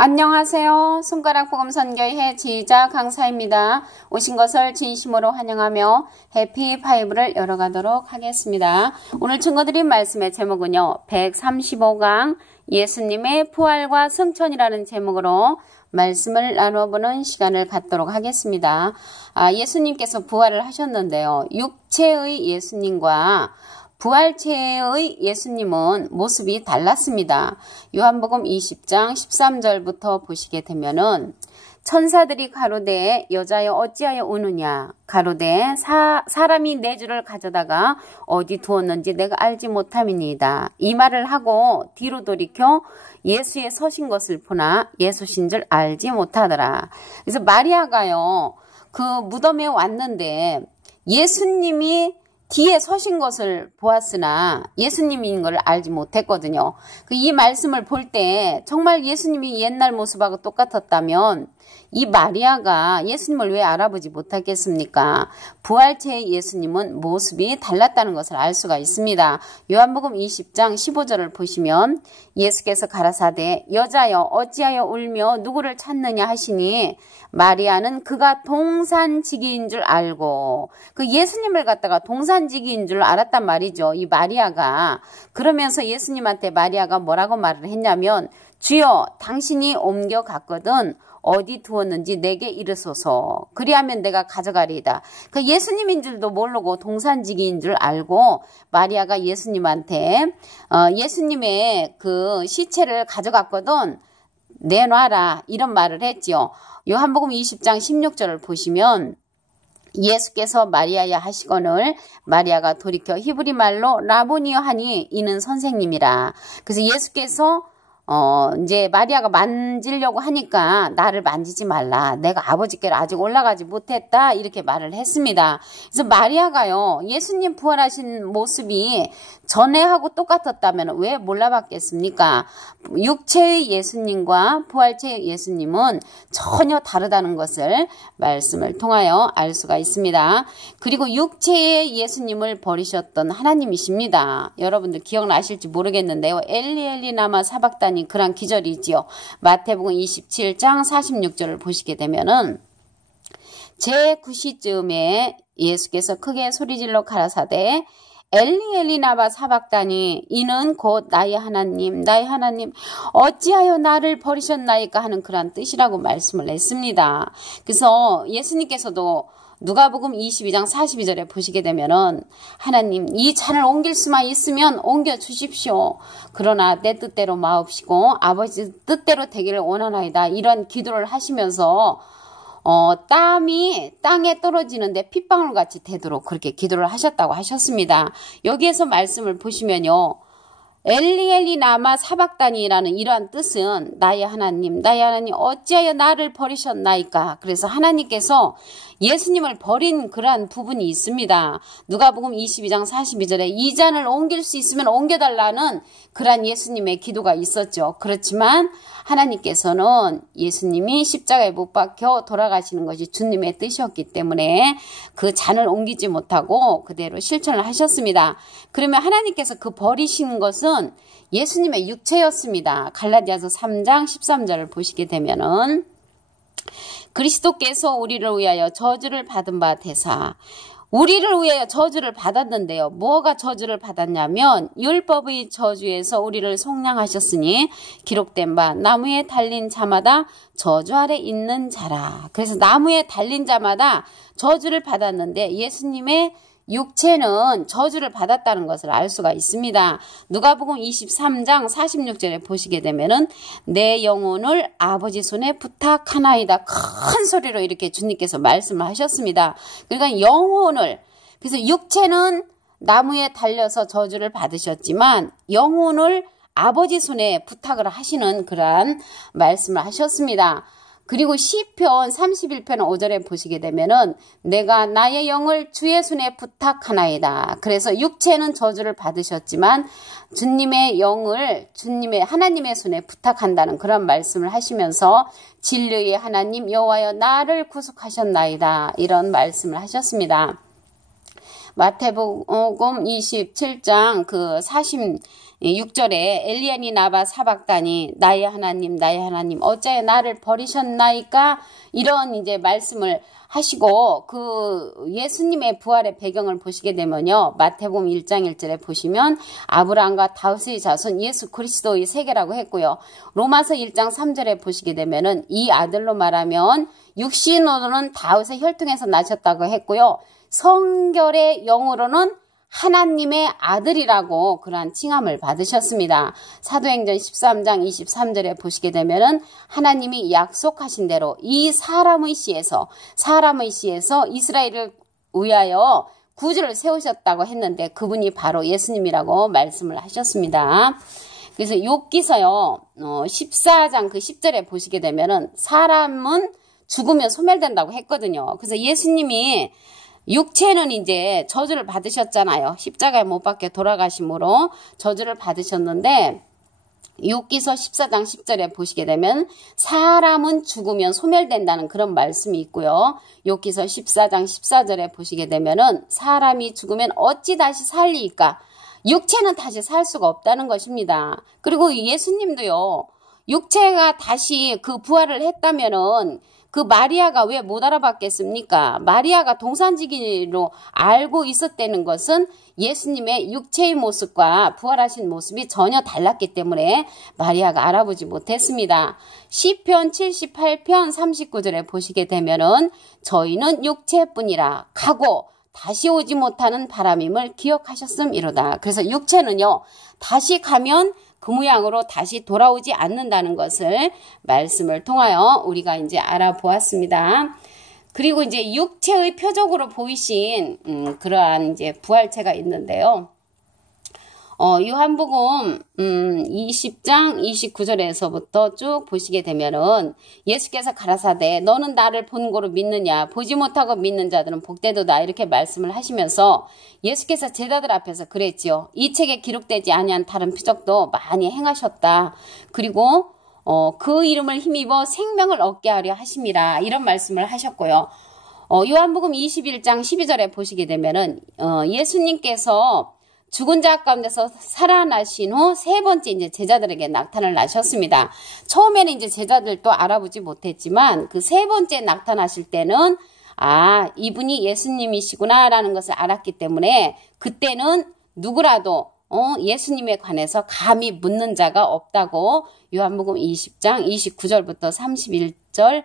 안녕하세요. 손가락 복음 선교회 지휘자 강사입니다. 오신 것을 진심으로 환영하며 해피 파이브를 열어가도록 하겠습니다. 오늘 증거드린 말씀의 제목은요. 135강 예수님의 부활과 승천이라는 제목으로 말씀을 나눠보는 시간을 갖도록 하겠습니다. 예수님께서 부활을 하셨는데요. 육체의 예수님과 부활체의 예수님은 모습이 달랐습니다. 요한복음 20장 13절부터 보시게 되면은 천사들이 가로되 여자여 어찌하여 우느냐 가로되 사람이 내 주를 가져다가 어디 두었는지 내가 알지 못함이니이다. 이 말을 하고 뒤로 돌이켜 예수의 서신 것을 보나 예수신 줄 알지 못하더라. 그래서 마리아가요 그 무덤에 왔는데 예수님이 뒤에 서신 것을 보았으나 예수님인 걸 알지 못했거든요. 이 말씀을 볼 때 정말 예수님이 옛날 모습하고 똑같았다면 이 마리아가 예수님을 왜 알아보지 못하겠습니까? 부활체의 예수님은 모습이 달랐다는 것을 알 수가 있습니다. 요한복음 20장 15절을 보시면 예수께서 가라사대 여자여 어찌하여 울며 누구를 찾느냐 하시니 마리아는 그가 동산지기인 줄 알고 그 예수님을 갖다가 동산지기인 줄 알았단 말이죠. 이 마리아가. 그러면서 예수님한테 마리아가 뭐라고 말을 했냐면 주여 당신이 옮겨갔거든 어디 두었는지 내게 이르소서. 그리하면 내가 가져가리이다. 그 예수님인 줄도 모르고 동산지기인 줄 알고 마리아가 예수님한테 예수님의 그 시체를 가져갔거든 내놔라 이런 말을 했지요. 요한복음 20장 16절을 보시면 예수께서 마리아야 하시거늘 마리아가 돌이켜 히브리 말로 라보니여 하니 이는 선생님이라. 그래서 예수께서 이제 마리아가 만지려고 하니까 나를 만지지 말라. 내가 아버지께로 아직 올라가지 못했다. 이렇게 말을 했습니다. 그래서 마리아가요, 예수님 부활하신 모습이 전에하고 똑같았다면 왜 몰라봤겠습니까? 육체의 예수님과 부활체의 예수님은 전혀 다르다는 것을 말씀을 통하여 알 수가 있습니다. 그리고 육체의 예수님을 버리셨던 하나님이십니다. 여러분들 기억나실지 모르겠는데요. 엘리 엘리 나마 사박다니 그런 기절이지요. 마태복음 27장 46절을 보시게 되면은 제9시쯤에 예수께서 크게 소리질러 가라사대 엘리 엘리 나바 사박다니 이는 곧 나의 하나님 어찌하여 나를 버리셨나이까 하는 그런 뜻이라고 말씀을 했습니다. 그래서 예수님께서도 누가복음 22장 42절에 보시게 되면은 하나님 이 잔을 옮길 수만 있으면 옮겨 주십시오. 그러나 내 뜻대로 마옵시고 아버지 뜻대로 되기를 원하나이다. 이런 기도를 하시면서 땀이 땅에 떨어지는데 핏방울 같이 되도록 그렇게 기도를 하셨다고 하셨습니다. 여기에서 말씀을 보시면요. 엘리 엘리 나마 사박다니라는 이러한 뜻은 나의 하나님 어찌하여 나를 버리셨나이까. 그래서 하나님께서 예수님을 버린 그러한 부분이 있습니다. 누가복음 22장 42절에 이 잔을 옮길 수 있으면 옮겨달라는 그러한 예수님의 기도가 있었죠. 그렇지만 하나님께서는 예수님이 십자가에 못 박혀 돌아가시는 것이 주님의 뜻이었기 때문에 그 잔을 옮기지 못하고 그대로 실천을 하셨습니다. 그러면 하나님께서 그 버리신 것은 예수님의 육체였습니다. 갈라디아서 3장 13절을 보시게 되면은 그리스도께서 우리를 위하여 저주를 받은 바 되사 우리를 위하여 저주를 받았는데요. 뭐가 저주를 받았냐면 율법의 저주에서 우리를 속량하셨으니 기록된 바 나무에 달린 자마다 저주 아래 있는 자라. 그래서 나무에 달린 자마다 저주를 받았는데 예수님의 육체는 저주를 받았다는 것을 알 수가 있습니다. 누가복음 23장 46절에 보시게 되면은 내 영혼을 아버지 손에 부탁하나이다. 큰 소리로 이렇게 주님께서 말씀을 하셨습니다. 그러니까 영혼을, 그래서 육체는 나무에 달려서 저주를 받으셨지만 영혼을 아버지 손에 부탁을 하시는 그러한 말씀을 하셨습니다. 그리고 시편 31편 5절에 보시게 되면은 내가 나의 영을 주의 손에 부탁하나이다. 그래서 육체는 저주를 받으셨지만 주님의 영을 주님의 하나님의 손에 부탁한다는 그런 말씀을 하시면서 진리의 하나님 여호와여 나를 구속하셨나이다. 이런 말씀을 하셨습니다. 마태복음 27장 그 6절에 엘리야니 나바 사박다니 나의 하나님 어찌하여 나를 버리셨나이까, 이런 이제 말씀을 하시고, 그 예수님의 부활의 배경을 보시게 되면요, 마태복음 1장 1절에 보시면 아브라함과 다윗의 자손 예수 그리스도의 세계라고 했고요, 로마서 1장 3절에 보시게 되면은 이 아들로 말하면 육신으로는 다윗의 혈통에서 나셨다고 했고요, 성결의 영으로는 하나님의 아들이라고 그러한 칭함을 받으셨습니다. 사도행전 13장 23절에 보시게 되면은 하나님이 약속하신 대로 이 사람의 씨에서 이스라엘을 위하여 구주를 세우셨다고 했는데 그분이 바로 예수님이라고 말씀을 하셨습니다. 그래서 욥기서요 14장 그 10절에 보시게 되면은 사람은 죽으면 소멸된다고 했거든요. 그래서 예수님이 육체는 이제 저주를 받으셨잖아요. 십자가에 못 박혀 돌아가심으로 저주를 받으셨는데, 욥기서 14장 10절에 보시게 되면 사람은 죽으면 소멸된다는 그런 말씀이 있고요. 욥기서 14장 14절에 보시게 되면은 사람이 죽으면 어찌 다시 살리이까? 육체는 다시 살 수가 없다는 것입니다. 그리고 예수님도요, 육체가 다시 그 부활을 했다면은 그 마리아가 왜 못 알아봤겠습니까? 마리아가 동산지기로 알고 있었다는 것은 예수님의 육체의 모습과 부활하신 모습이 전혀 달랐기 때문에 마리아가 알아보지 못했습니다. 시편 78편 39절에 보시게 되면은 저희는 육체뿐이라 가고 다시 오지 못하는 바람임을 기억하셨음이로다. 그래서 육체는요, 다시 가면 그 모양으로 다시 돌아오지 않는다는 것을 말씀을 통하여 우리가 이제 알아보았습니다. 그리고 이제 육체의 표적으로 보이신 그러한 이제 부활체가 있는데요. 요한복음 20장 29절에서부터 쭉 보시게 되면은 예수께서 가라사대 너는 나를 본고로 믿느냐, 보지 못하고 믿는 자들은 복되도다, 이렇게 말씀을 하시면서 예수께서 제자들 앞에서 그랬지요. 이 책에 기록되지 아니한 다른 표적도 많이 행하셨다. 그리고 그 이름을 힘입어 생명을 얻게 하려 하심이라, 이런 말씀을 하셨고요. 요한복음 21장 12절에 보시게 되면은 예수님께서 죽은 자 가운데서 살아나신 후 세 번째 이제 제자들에게 나타를 나셨습니다. 처음에는 이제 제자들도 알아보지 못했지만 그 세 번째 나타나실 때는 이분이 예수님이시구나라는 것을 알았기 때문에 그때는 누구라도 예수님에 관해서 감히 묻는 자가 없다고 요한복음 20장 29절부터 31절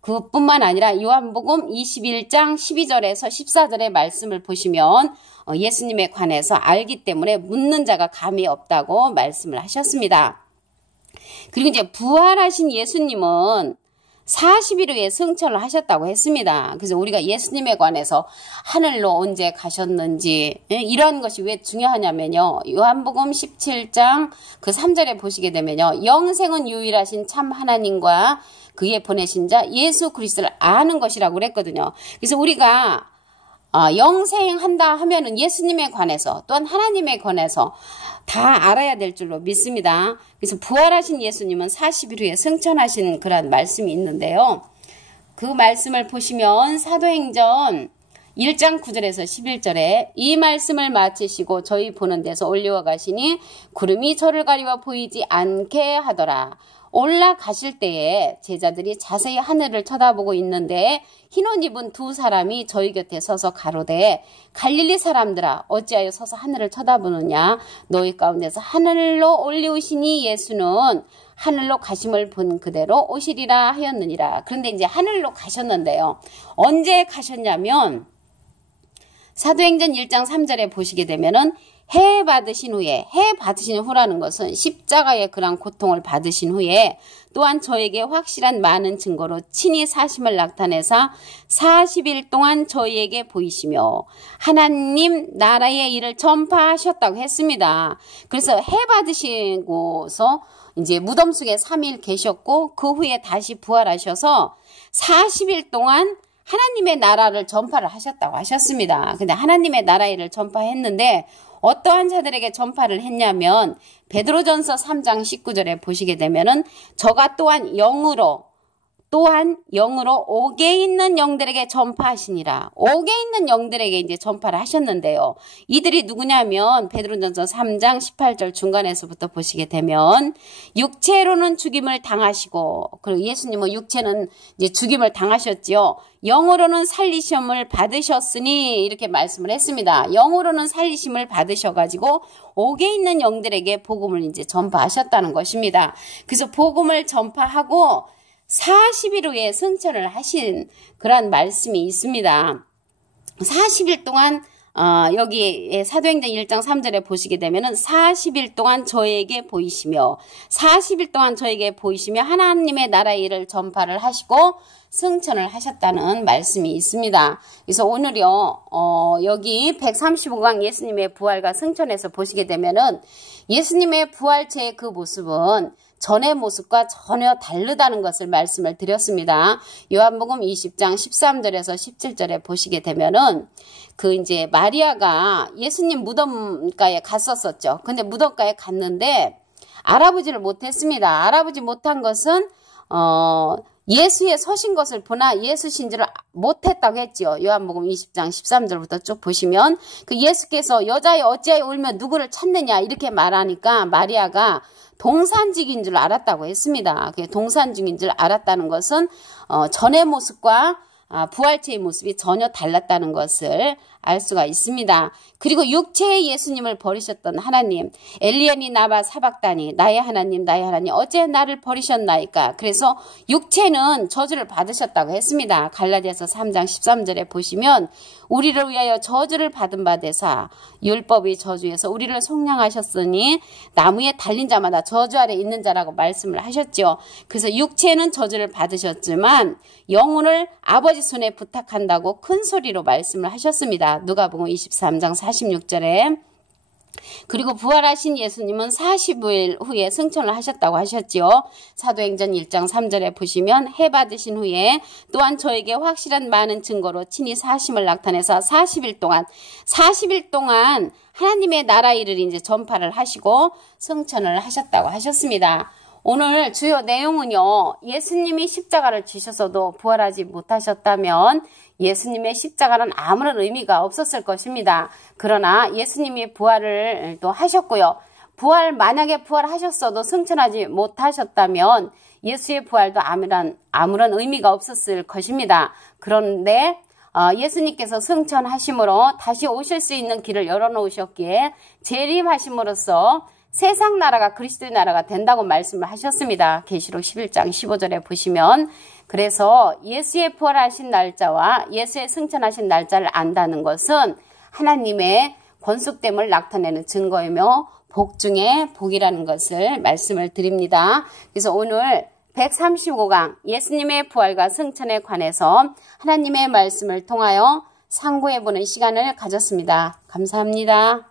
그뿐만 아니라 요한복음 21장 12절에서 14절의 말씀을 보시면 예수님에 관해서 알기 때문에 묻는 자가 감히 없다고 말씀을 하셨습니다. 그리고 이제 부활하신 예수님은 40일 후에 승천을 하셨다고 했습니다. 그래서 우리가 예수님에 관해서 하늘로 언제 가셨는지 이런 것이 왜 중요하냐면요. 요한복음 17장 그 3절에 보시게 되면요. 영생은 유일하신 참 하나님과 그의 보내신 자 예수 그리스도를 아는 것이라고 그랬거든요. 그래서 우리가 영생한다 하면은 예수님에 관해서 또한 하나님에 관해서 다 알아야 될 줄로 믿습니다. 그래서 부활하신 예수님은 40일 후에 승천하신 그런 말씀이 있는데요. 그 말씀을 보시면 사도행전 1장 9절에서 11절에 이 말씀을 마치시고 저희 보는 데서 올려와 가시니 구름이 저를 가리워 보이지 않게 하더라. 올라가실 때에 제자들이 자세히 하늘을 쳐다보고 있는데 흰옷 입은 두 사람이 저희 곁에 서서 가로되 갈릴리 사람들아 어찌하여 서서 하늘을 쳐다보느냐, 너희 가운데서 하늘로 올리우시니 예수는 하늘로 가심을 본 그대로 오시리라 하였느니라. 그런데 이제 하늘로 가셨는데요. 언제 가셨냐면 사도행전 1장 3절에 보시게 되면은 해 받으신 후라는 것은 십자가의 그런 고통을 받으신 후에 또한 저에게 확실한 많은 증거로 친히 사심을 나타내사 40일 동안 저희에게 보이시며 하나님 나라의 일을 전파하셨다고 했습니다. 그래서 해 받으시고서 이제 무덤 속에 3일 계셨고 그 후에 다시 부활하셔서 40일 동안 하나님의 나라를 전파를 하셨다고 하셨습니다. 근데 하나님의 나라의 일을 전파했는데 어떠한 자들에게 전파를 했냐면 베드로전서 3장 19절에 보시게 되면은 저가 또한 영으로 또한 영으로 옥에 있는 영들에게 전파하시니라. 옥에 있는 영들에게 이제 전파를 하셨는데요. 이들이 누구냐면 베드로전서 3장 18절 중간에서부터 보시게 되면 육체로는 죽임을 당하시고, 그리고 예수님은 육체는 이제 죽임을 당하셨지요. 영으로는 살리심을 받으셨으니 이렇게 말씀을 했습니다. 영으로는 살리심을 받으셔가지고 옥에 있는 영들에게 복음을 이제 전파하셨다는 것입니다. 그래서 복음을 전파하고 40일 후에 승천을 하신 그런 말씀이 있습니다. 40일 동안 여기 사도행전 1장 3절에 보시게 되면은 40일 동안 저에게 보이시며 40일 동안 저에게 보이시며 하나님의 나라의 일을 전파를 하시고 승천을 하셨다는 말씀이 있습니다. 그래서 오늘요 여기 135강 예수님의 부활과 승천에서 보시게 되면은 예수님의 부활체의 그 모습은 전의 모습과 전혀 다르다는 것을 말씀을 드렸습니다. 요한복음 20장 13절에서 17절에 보시게 되면은 그 이제 마리아가 예수님 무덤가에 갔었었죠. 근데 무덤가에 갔는데 알아보지를 못했습니다. 알아보지 못한 것은 예수의 서신 것을 보나 예수신 줄을 못했다고 했지요. 요한복음 20장 13절부터 쭉 보시면 그 예수께서 여자여 어찌하여 울며 누구를 찾느냐 이렇게 말하니까 마리아가 동산직인 줄 알았다고 했습니다. 동산직인 줄 알았다는 것은 전의 모습과 부활체의 모습이 전혀 달랐다는 것을 알 수가 있습니다. 그리고 육체의 예수님을 버리셨던 하나님, 엘리야니 나마 사박다니 나의 하나님 어째 나를 버리셨나이까. 그래서 육체는 저주를 받으셨다고 했습니다. 갈라디아서 3장 13절에 보시면 우리를 위하여 저주를 받은 바 되사 율법의 저주에서 우리를 속량하셨으니 나무에 달린 자마다 저주 아래 있는 자라고 말씀을 하셨죠. 그래서 육체는 저주를 받으셨지만 영혼을 아버지 손에 부탁한다고 큰 소리로 말씀을 하셨습니다. 누가복음 23장 46절에 그리고 부활하신 예수님은 45일 후에 승천을 하셨다고 하셨지요. 사도행전 1장 3절에 보시면 해 받으신 후에 또한 저에게 확실한 많은 증거로 친히 사심을 나타내서 40일 동안 하나님의 나라 일을 이제 전파를 하시고 승천을 하셨다고 하셨습니다. 오늘 주요 내용은요. 예수님이 십자가를 지셔서도 부활하지 못하셨다면 예수님의 십자가는 아무런 의미가 없었을 것입니다. 그러나 예수님이 부활을 또 하셨고요. 만약에 부활하셨어도 승천하지 못하셨다면 예수의 부활도 아무런 의미가 없었을 것입니다. 그런데 예수님께서 승천하심으로 다시 오실 수 있는 길을 열어놓으셨기에 재림하심으로써 세상 나라가 그리스도의 나라가 된다고 말씀을 하셨습니다. 계시록 11장 15절에 보시면 그래서 예수의 부활하신 날짜와 예수의 승천하신 날짜를 안다는 것은 하나님의 권속됨을 나타내는 증거이며 복 중에 복이라는 것을 말씀을 드립니다. 그래서 오늘 135강 예수님의 부활과 승천에 관해서 하나님의 말씀을 통하여 상고해보는 시간을 가졌습니다. 감사합니다.